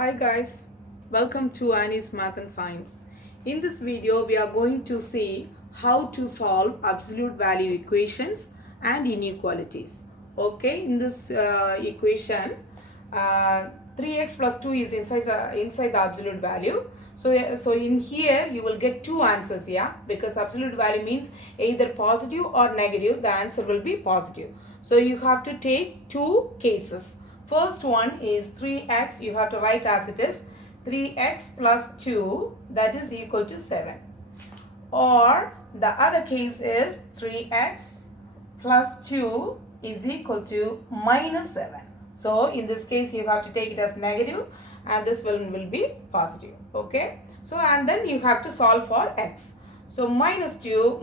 Hi guys, welcome to Annie's Math and Science. In this video, we are going to see how to solve absolute value equations and inequalities. Okay, in this equation, 3x plus 2 is inside the absolute value. So in here, you will get two answers, yeah, because absolute value means either positive or negative. The answer will be positive. So you have to take two cases. First one is 3x, you have to write as it is 3x plus 2, that is equal to 7. Or the other case is 3x plus 2 is equal to minus 7. So in this case you have to take it as negative and this will be positive. Okay. So and then you have to solve for x. So minus 2,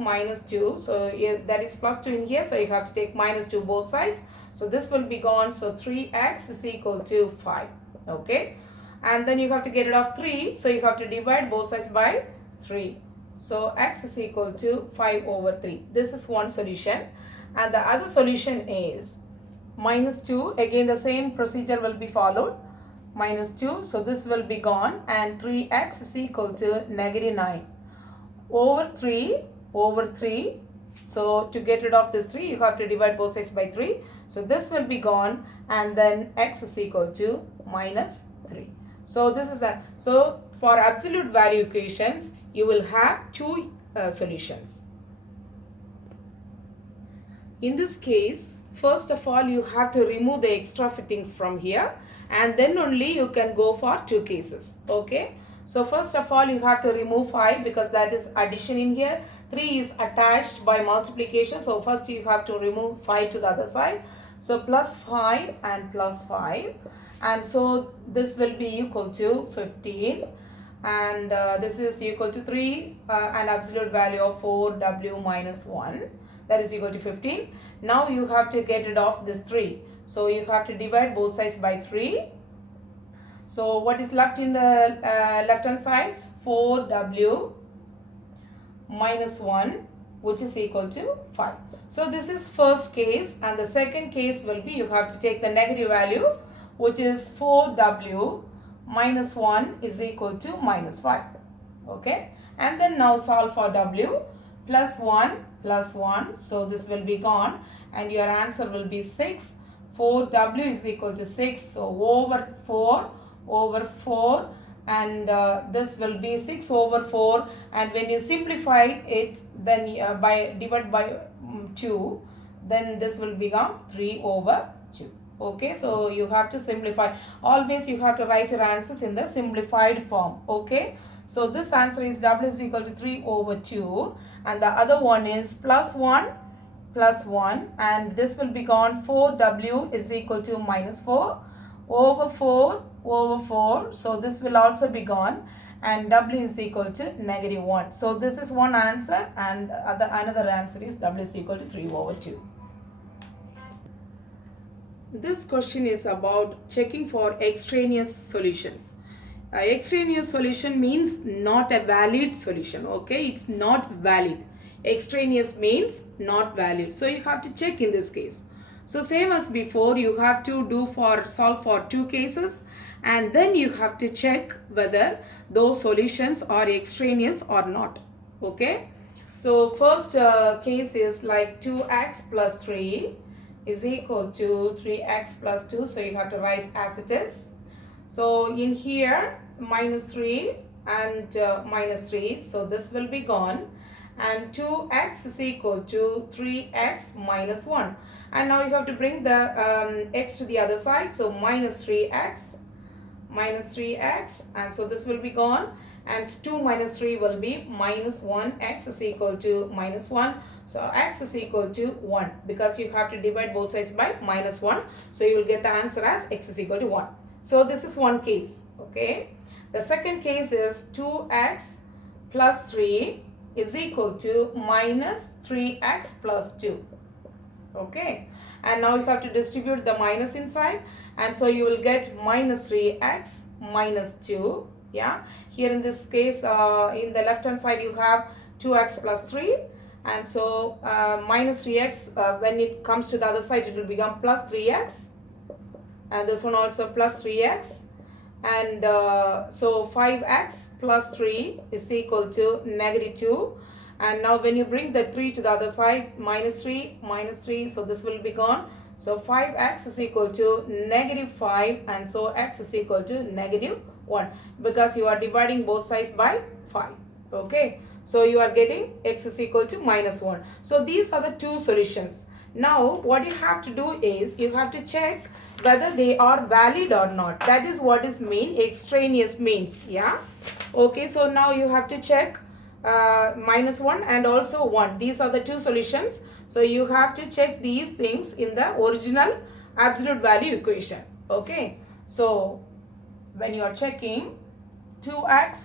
so there is plus 2 in here, so you have to take minus 2 both sides. So this will be gone. So 3x is equal to 5. Okay. And then you have to get rid of 3. So you have to divide both sides by 3. So x is equal to 5 over 3. This is one solution. And the other solution is minus 2. Again the same procedure will be followed. Minus 2. So this will be gone. And 3x is equal to negative 9. Over 3. So to get rid of this 3, you have to divide both sides by 3. So this will be gone, and then x is equal to minus 3. So this is so for absolute value equations, you will have two solutions. In this case, first of all, you have to remove the extra fittings from here, and then only you can go for two cases. Okay. So first of all, you have to remove 5 because that is addition in here. 3 is attached by multiplication. So first you have to remove 5 to the other side. So plus 5 and plus 5. And so this will be equal to 15. And this is equal to 3 and absolute value of 4w minus 1. That is equal to 15. Now you have to get rid of this 3. So you have to divide both sides by 3. So what is left in the left hand side? 4w minus 1, which is equal to 5. So this is first case, and the second case will be you have to take the negative value, which is 4w minus 1 is equal to minus 5. Okay. And then now solve for w. Plus 1. So this will be gone and your answer will be 6. 4w is equal to 6. So over 4 and this will be 6 over 4, and when you simplify it, then divide by 2, then this will become 3 over 2. Okay, so you have to simplify. Always you have to write your answers in the simplified form. Okay, so this answer is w is equal to 3 over 2, and the other one is plus 1, and this will be gone. 4w is equal to minus 4 over 4. So this will also be gone, and w is equal to negative 1. So this is one answer, and another answer is w is equal to 3 over 2. This question is about checking for extraneous solutions. Extraneous solution means not a valid solution. Okay, it's not valid. Extraneous means not valid. So you have to check in this case. So same as before, you have to solve for two cases, and then you have to check whether those solutions are extraneous or not. Okay. So first case is like 2x plus 3 is equal to 3x plus 2. So you have to write as it is. So in here minus 3 and minus 3. So this will be gone. And 2x is equal to 3x minus 1. And now you have to bring the x to the other side. So minus 3x, and so this will be gone. And 2 minus 3 will be minus 1. X is equal to minus 1. So x is equal to 1 because you have to divide both sides by minus 1. So you will get the answer as x is equal to 1. So this is one case. Okay. The second case is 2x plus 3 is equal to minus 3x plus 2. Okay. And now you have to distribute the minus inside. And so you will get minus 3x minus 2. Yeah. Here in this case, in the left hand side, you have 2x plus 3. And so minus 3x, when it comes to the other side, it will become plus 3x. And this one also plus 3x. and so 5x plus 3 is equal to negative 2. And now when you bring the 3 to the other side, minus 3, so this will be gone. So 5x is equal to negative 5, and so x is equal to negative 1 because you are dividing both sides by 5. Okay, so you are getting x is equal to minus 1. So these are the two solutions. Now what you have to do is you have to check whether they are valid or not. That is what is mean extraneous means. Yeah. Okay, so now you have to check minus 1 and also 1. These are the two solutions. So you have to check these things in the original absolute value equation. Okay, so when you are checking 2x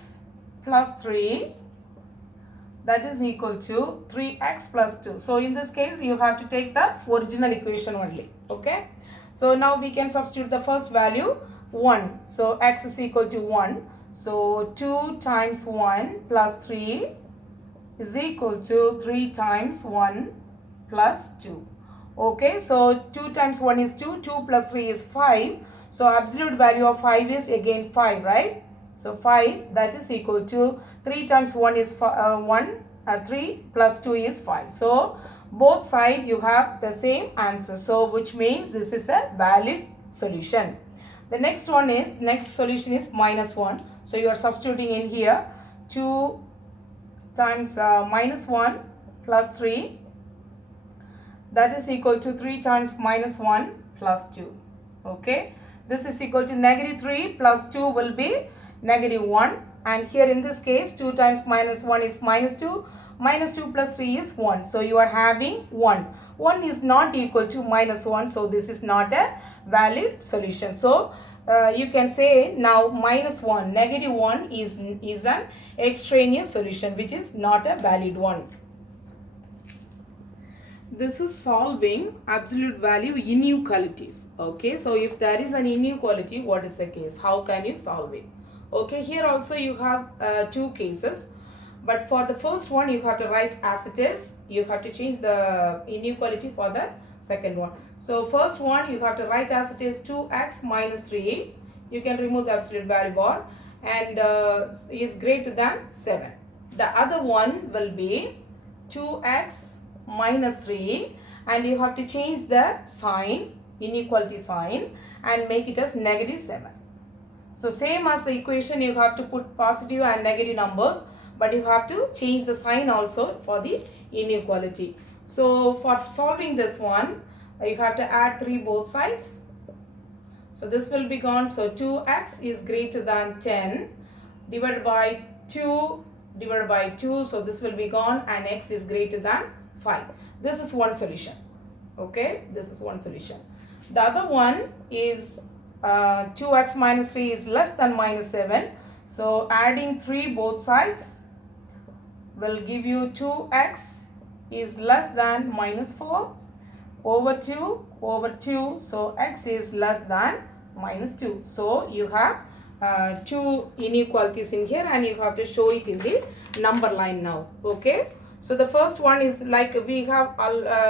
plus 3, that is equal to 3x plus 2. So in this case you have to take the original equation only. Okay, so now we can substitute the first value 1. So x is equal to 1. So 2 times 1 plus 3 is equal to 3 times 1 plus 2. Okay, so 2 times 1 is 2, 2 plus 3 is 5. So absolute value of 5 is again 5, right? So 5, that is equal to 3 times 1 is 3 plus 2 is 5. So both sides you have the same answer. So which means this is a valid solution. The next solution is minus 1. So you are substituting in here 2 times minus 1 plus 3, that is equal to 3 times minus 1 plus 2. Okay, this is equal to negative 3 plus 2 will be negative 1, and here in this case 2 times minus 1 is minus 2, minus 2 plus 3 is 1. So you are having 1. 1 is not equal to minus 1, so this is not a valid solution. So you can say now minus 1, negative 1 is an extraneous solution which is not a valid one. This is solving absolute value inequalities. Okay, so if there is an inequality, what is the case? How can you solve it? Okay, here also you have two cases, but for the first one you have to write as it is. You have to change the inequality for the second one. So first one you have to write as it is 2x minus 3. You can remove the absolute value bar, and is greater than 7. The other one will be 2x minus 3, and you have to change the sign, inequality sign, and make it as negative 7. So same as the equation, you have to put positive and negative numbers, but you have to change the sign also for the inequality. So for solving this one, you have to add 3 both sides. So this will be gone. So 2x is greater than 10 divided by 2 divided by 2. So this will be gone, and x is greater than 5. This is one solution. Okay, this is one solution. The other one is 2x minus 3 is less than minus 7. So adding 3 both sides will give you 2x is less than minus 4 over 2 over 2. So x is less than minus 2. So you have two inequalities in here, and you have to show it in the number line now. Okay, so the first one is like we have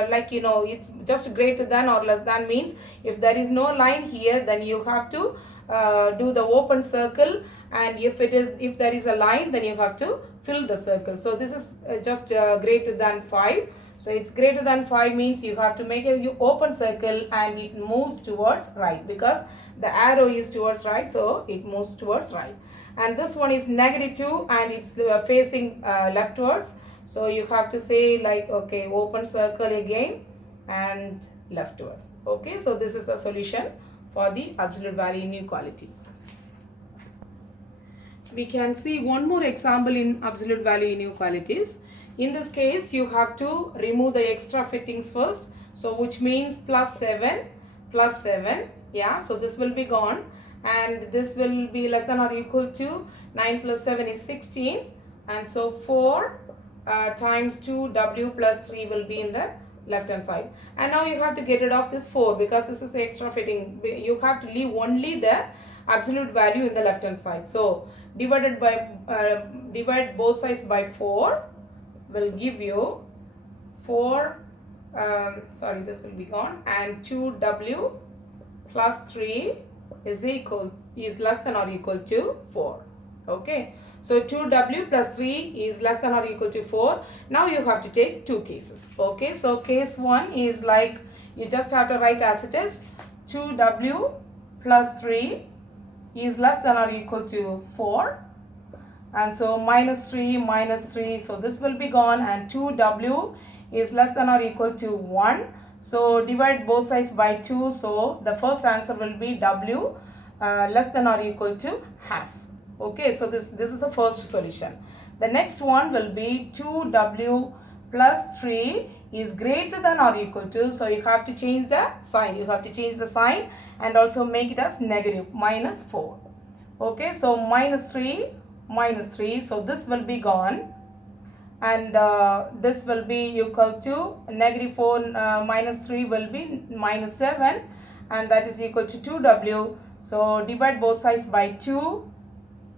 like it's just greater than or less than, means if there is no line here, then you have to do the open circle, and if there is a line, then you have to fill the circle. So this is just greater than 5. So it's greater than 5 means you have to make a open circle, and it moves towards right because the arrow is towards right, so it moves towards right. And this one is negative 2, and it's facing leftwards. So you have to say like, okay, open circle again and leftwards. Okay, so this is the solution for the absolute value inequality. We can see one more example in absolute value inequalities. In this case, you have to remove the extra fittings first. So which means plus 7, yeah, so this will be gone, and this will be less than or equal to 9 plus 7 is 16, and so 4 times 2w plus 3 will be in the left hand side. And now you have to get rid of this 4 because this is the extra fitting. You have to leave only the absolute value in the left hand side. So divide both sides by 4 will give you 4, this will be gone, and 2w plus 3 is equal is less than or equal to 4. Okay, so 2w plus 3 is less than or equal to 4. Now you have to take two cases. Okay, so case 1 is like, you just have to write as it is. 2w plus 3 is less than or equal to 4, and so minus 3, so this will be gone, and 2w is less than or equal to 1. So divide both sides by 2, so the first answer will be w less than or equal to half. Okay, so this is the first solution. The next one will be 2w plus 3 is greater than or equal to, so you have to change the sign. You have to change the sign and also make it as negative, minus 4. Okay, so minus 3, so this will be gone, and this will be equal to negative 4 minus 3 will be minus 7, and that is equal to 2w. So divide both sides by 2.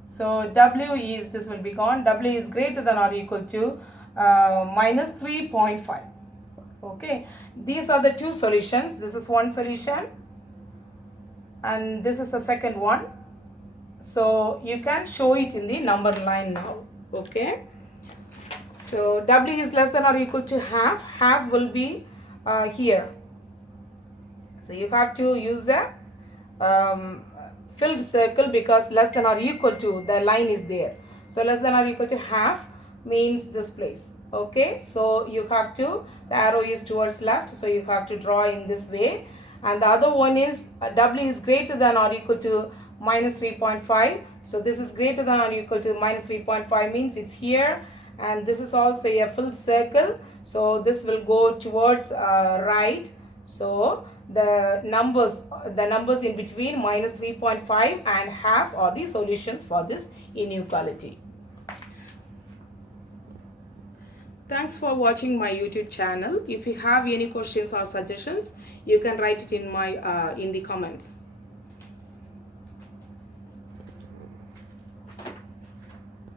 So w is, this will be gone, w is greater than or equal to minus 3.5. Okay, these are the two solutions. This is one solution and this is the second one. So you can show it in the number line now. Okay, so w is less than or equal to half. Half will be here. So you have to use a filled circle because less than or equal to, the line is there. So less than or equal to half means this place. Okay, so you have to, the arrow is towards left, so you have to draw in this way. And the other one is w is greater than or equal to minus 3.5. So this is greater than or equal to minus 3.5 means it's here, and this is also a filled circle, so this will go towards right. So the numbers in between minus 3.5 and half are the solutions for this inequality. Thanks for watching my YouTube channel. If you have any questions or suggestions, you can write it in the comments.